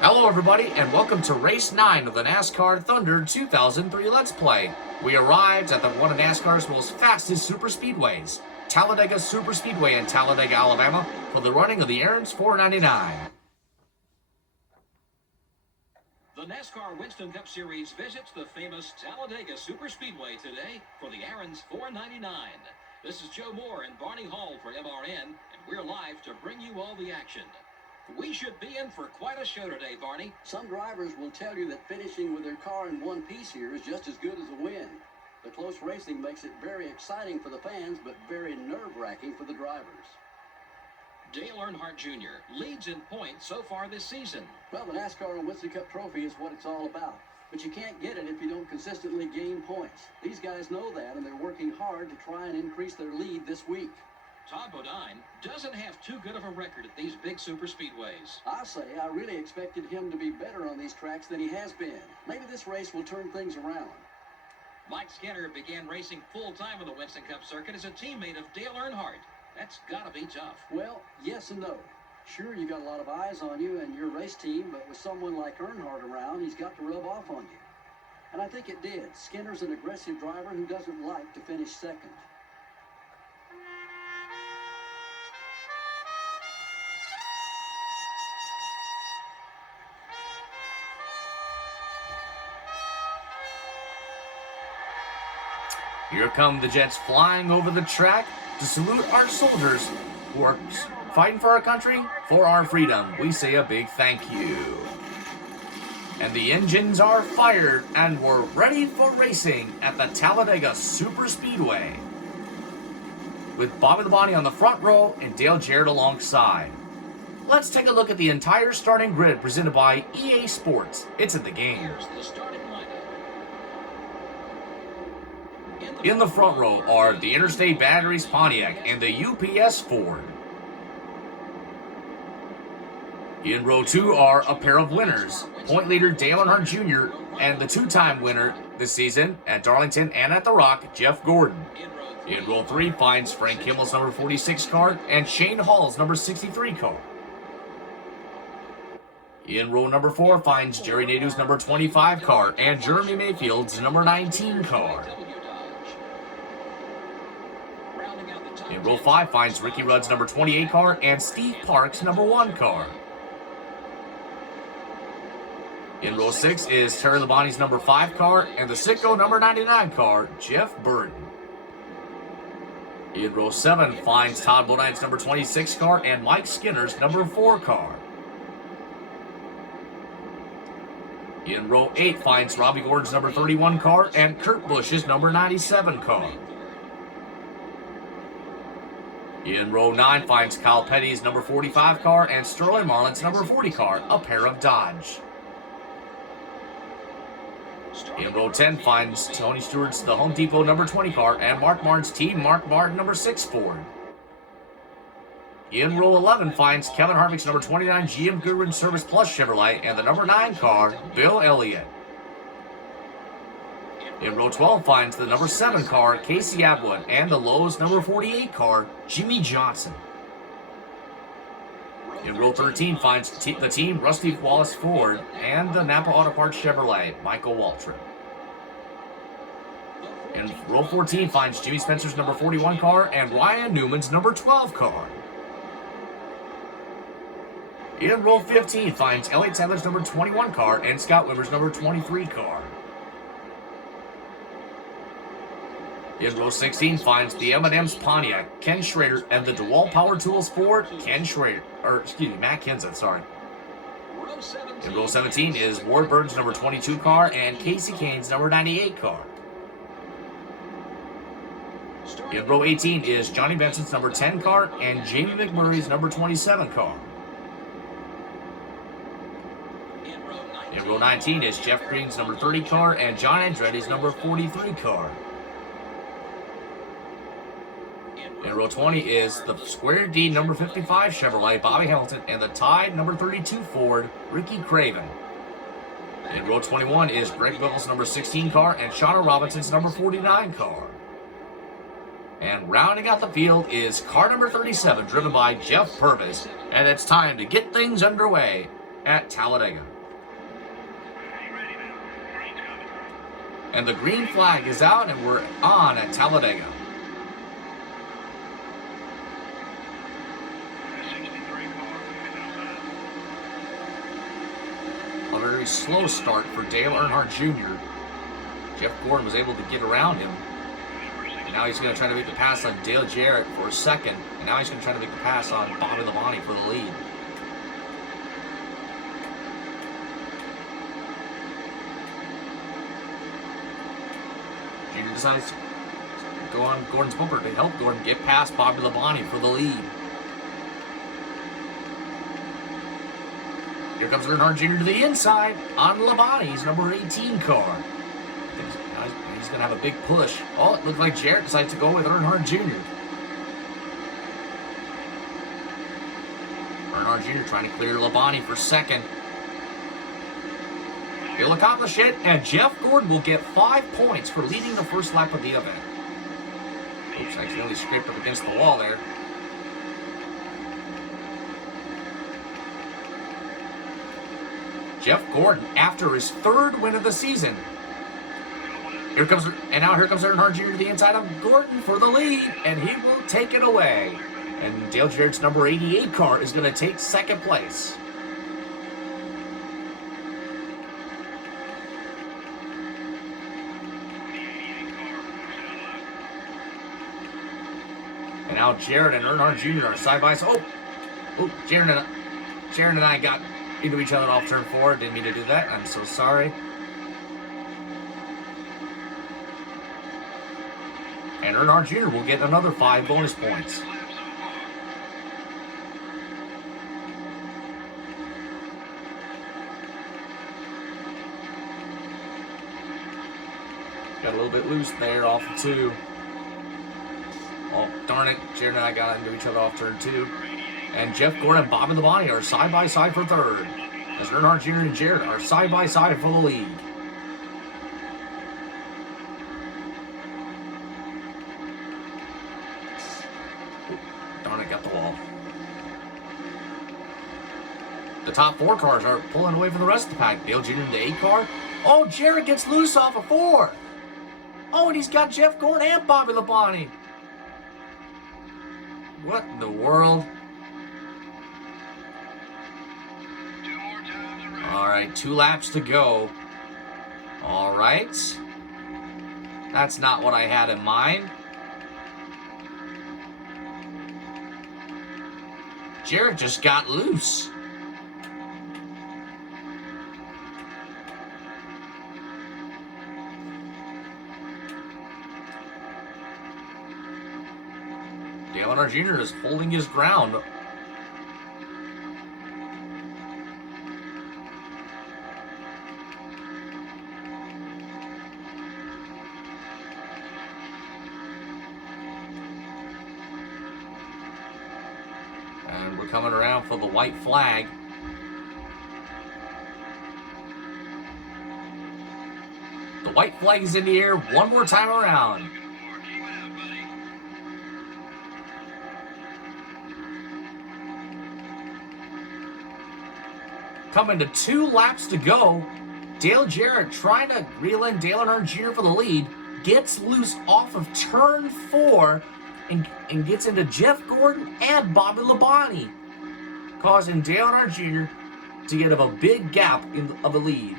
Hello everybody, and welcome to Race 9 of the NASCAR Thunder 2003 Let's Play. We arrived at one of NASCAR's most fastest superspeedways, Talladega Superspeedway in Talladega, Alabama, for the running of the Aaron's 499. The NASCAR Winston Cup Series visits the famous Talladega Superspeedway today for the Aaron's 499. This is Joe Moore and Barney Hall for MRN, and we're live to bring you all the action. We should be in for quite a show today, Barney. Some drivers will tell you that finishing with their car in one piece here is just as good as a win. The close racing makes it very exciting for the fans, but very nerve-wracking for the drivers. Dale Earnhardt Jr. leads in points so far this season. Well, the NASCAR Winston Cup Trophy is what it's all about. But you can't get it if you don't consistently gain points. These guys know that, and they're working hard to try and increase their lead this week. Todd Bodine doesn't have too good of a record at these big super speedways. I say I really expected him to be better on these tracks than he has been. Maybe this race will turn things around. Mike Skinner began racing full-time on the Winston Cup circuit as a teammate of Dale Earnhardt. That's gotta be tough. Well, yes and no. Sure, you got a lot of eyes on you and your race team, but with someone like Earnhardt around, he's got to rub off on you. And I think it did. Skinner's an aggressive driver who doesn't like to finish second. Here come the Jets flying over the track to salute our soldiers who are fighting for our country, for our freedom. We say a big thank you. And the engines are fired, and we're ready for racing at the Talladega Superspeedway, with Bobby Labonte on the front row and Dale Jarrett alongside. Let's take a look at the entire starting grid presented by EA Sports. It's in the game. Here's the starting lineup. In the front row are the Interstate Batteries Pontiac and the UPS Ford. In row 2 are a pair of winners, point leader Dale Earnhardt Jr. and the two-time winner this season at Darlington and at The Rock, Jeff Gordon. In row 3 finds Frank Kimmel's number 46 car and Shane Hall's number 63 car. In row number 4 finds Jerry Nadeau's number 25 car and Jeremy Mayfield's number 19 car. In row 5 finds Ricky Rudd's number 28 car and Steve Park's number 1 car. In row 6 is Terry Labonte's number 5 car and the Sitco number 99 car, Jeff Burton. In row 7 finds Todd Bodine's number 26 car and Mike Skinner's number 4 car. In row 8 finds Robbie Gordon's number 31 car and Kurt Busch's number 97 car. In row 9 finds Kyle Petty's number 45 car and Sterling Marlin's number 40 car, a pair of Dodge. In row 10 finds Tony Stewart's the Home Depot number 20 car and Mark Martin's team Mark Martin number 6 Ford. In row 11 finds Kevin Harvick's number 29 GM Goodwin Service Plus Chevrolet and the number 9 car, Bill Elliott. In row 12 finds the number 7 car, Casey Atwood, and the Lowe's number 48 car, Jimmy Johnson. In row 13 finds the team Rusty Wallace Ford and the Napa Auto Parts Chevrolet, Michael Waltrip. In row 14 finds Jimmy Spencer's number 41 car and Ryan Newman's number 12 car. In row 15 finds Elliott Sadler's number 21 car and Scott Wimmer's number 23 car. In row 16 finds the M&M's Pontiac, Ken Schrader, and the DeWalt Power Tools Ford, Matt Kenseth, sorry. In row 17 is Ward Burton's number 22 car and Casey Kane's number 98 car. In row 18 is Johnny Benson's number 10 car and Jamie McMurray's number 27 car. In row 19 is Jeff Green's number 30 car and John Andretti's number 43 car. In row 20 is the Square D number 55 Chevrolet, Bobby Hamilton, and the Tide number 32 Ford, Ricky Craven. In row 21 is Greg Biffle's number 16 car and Shauna Robinson's number 49 car. And rounding out the field is car number 37, driven by Jeff Purvis. And it's time to get things underway at Talladega. And the green flag is out, and we're on at Talladega. A very slow start for Dale Earnhardt Jr. Jeff Gordon was able to get around him. And now he's going to try to make the pass on Dale Jarrett for a second. And now he's going to try to make the pass on Bobby Labonte for the lead. Jr. decides to go on Gordon's bumper to help Gordon get past Bobby Labonte for the lead. Here comes Earnhardt Jr. to the inside on Labonte's number 18 car. He's going to have a big push. Oh, it looked like Jarrett decided to go with Earnhardt Jr. Earnhardt Jr. trying to clear Labonte for second. He'll accomplish it, and Jeff Gordon will get 5 points for leading the first lap of the event. Oops, accidentally scraped up against the wall there. Jeff Gordon, after his 3rd win of the season. Here comes Earnhardt Jr. to the inside of Gordon for the lead, and he will take it away. And Dale Jarrett's number 88 car is going to take 2nd place. And now Jarrett and Earnhardt Jr. are side by side. Oh, Jarrett and I got into each other off turn 4. Didn't mean to do that. I'm so sorry. And Earnhardt Jr. will get another 5 bonus points. Got a little bit loose there off of 2. Oh, darn it. Jared and I got into each other off turn 2. And Jeff Gordon and Bobby Labonte are side by side for 3rd. As Earnhardt Jr. and Jared are side by side for the lead. Darn it, got the wall. The top 4 cars are pulling away from the rest of the pack. Dale Jr. in the 8 car. Oh, Jared gets loose off of 4. Oh, and he's got Jeff Gordon and Bobby Labonte. What in the world? All right, 2 laps to go. All right. That's not what I had in mind. Jared just got loose. Dale Earnhardt Jr. is holding his ground. And we're coming around for the white flag. The white flag is in the air one more time around. Coming to 2 laps to go. Dale Jarrett trying to reel in Dale Earnhardt Jr. for the lead. Gets loose off of turn 4 and gets into Jeff Gordon and Bobby Labonte, causing Dale Earnhardt Jr. to get a big gap of the lead.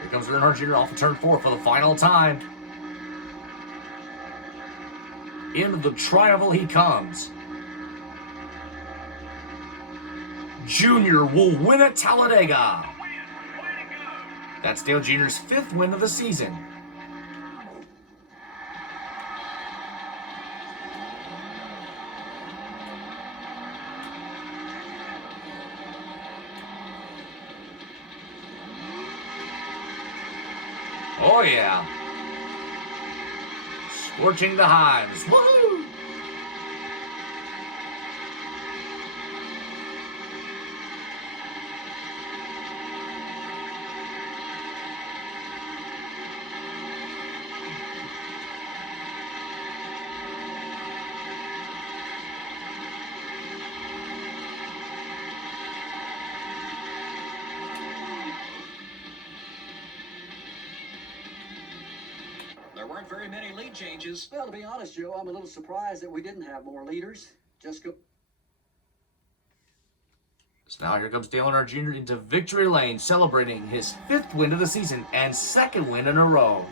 Here comes Earnhardt Jr. off of turn 4 for the final time. Into the tri-oval he comes. Jr. will win at Talladega. That's Dale Jr.'s 5th win of the season. Oh yeah. Scorching the hives. Woohoo! weren't very many lead changes. Well, to be honest, Joe, I'm a little surprised that we didn't have more leaders. Just go. So now here comes Dale Earnhardt Jr. into victory lane, celebrating his 5th win of the season and 2nd win in a row.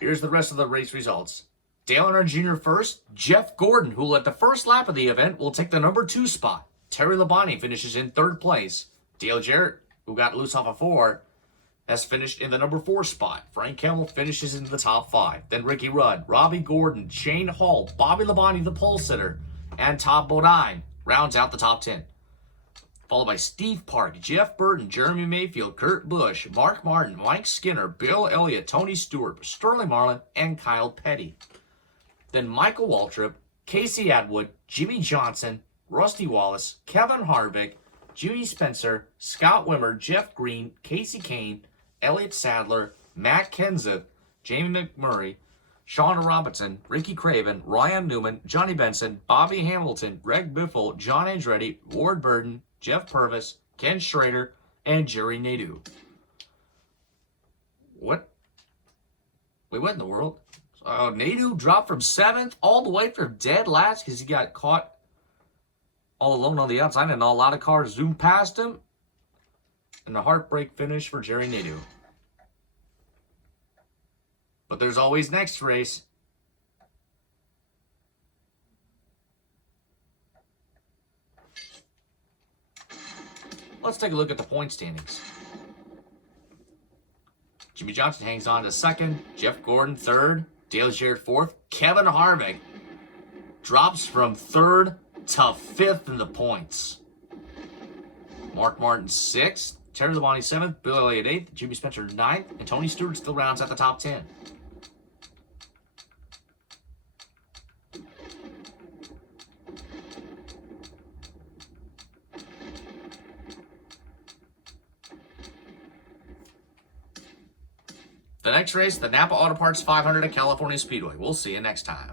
Here's the rest of the race results. Dale Earnhardt Jr. first. Jeff Gordon, who led the first lap of the event, will take the number 2 spot. Terry Labonte finishes in 3rd place. Dale Jarrett, who got loose off a 4, has finished in the number 4 spot. Frank Hamill finishes in the top 5. Then Ricky Rudd, Robbie Gordon, Shane Hall, Bobby Labonte, the pole sitter, and Todd Bodine rounds out the top 10. Followed by Steve Park, Jeff Burton, Jeremy Mayfield, Kurt Busch, Mark Martin, Mike Skinner, Bill Elliott, Tony Stewart, Sterling Marlin, and Kyle Petty. Then Michael Waltrip, Casey Atwood, Jimmy Johnson, Rusty Wallace, Kevin Harvick, Jimmy Spencer, Scott Wimmer, Jeff Green, Casey Kane, Elliott Sadler, Matt Kenseth, Jamie McMurray, Shawn Robinson, Ricky Craven, Ryan Newman, Johnny Benson, Bobby Hamilton, Greg Biffle, John Andretti, Ward Burton, Jeff Purvis, Ken Schrader, and Jerry Nadeau. What? Wait, what in the world? Nadeau dropped from 7th all the way from dead last because he got caught all alone on the outside and a lot of cars zoomed past him. And a heartbreak finish for Jerry Nadeau. But there's always next race. Let's take a look at the point standings. Jimmy Johnson hangs on to 2nd. Jeff Gordon 3rd. Dale Jarrett 4th. Kevin Harvick drops from 3rd to 5th in the points. Mark Martin 6th. Terry Labonte 7th. Bill Elliott 8th. Jimmy Spencer 9th. And Tony Stewart still rounds out the top 10. The next race, the Napa Auto Parts 500 at California Speedway. We'll see you next time.